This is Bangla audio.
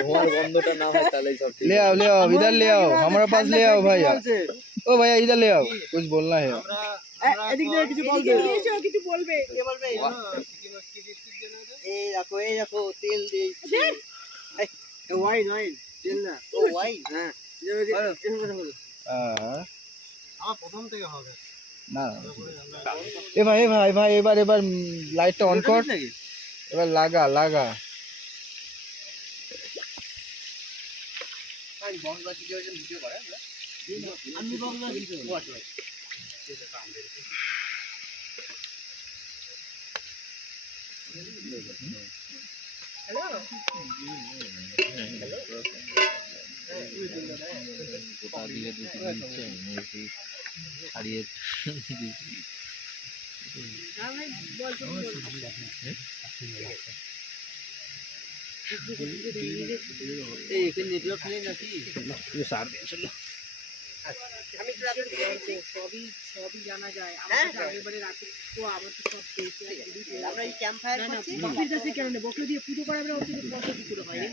তোমার বন্ধটা না হয় তাহলে सब ले आओ इधर ले आओ हमारे पास ले आओ भैया ओ भैया इधर ले आओ कुछ बोलना है এদিক থেকে কিছু বলবে কিছু বলবে কে বলবে এই দেখো তেল দিয়েছি এই ওয়াইন তেল না ও ওয়াইন হ্যাঁ আমার প্রথম থেকে হবে না এ ভাই এবার লাইটটা অন কর এবার লাগা আমি বললাম ভিডিও গোটা দিয়ে দিতে দিচ্ছে মেথি ছাড়িয়ে এই এখানে নেটওয়ার্ক নেই নাকি আমি সবই জানা যায় আমাকে আগেবারে রাতে তো আবার তো সব পেয়েছি আমরা এই ক্যাম্প ফায়ার করছি বকরির কাছে কেন বকরি দিয়ে পুজো করা আমরা ওকে কত কিছু হয়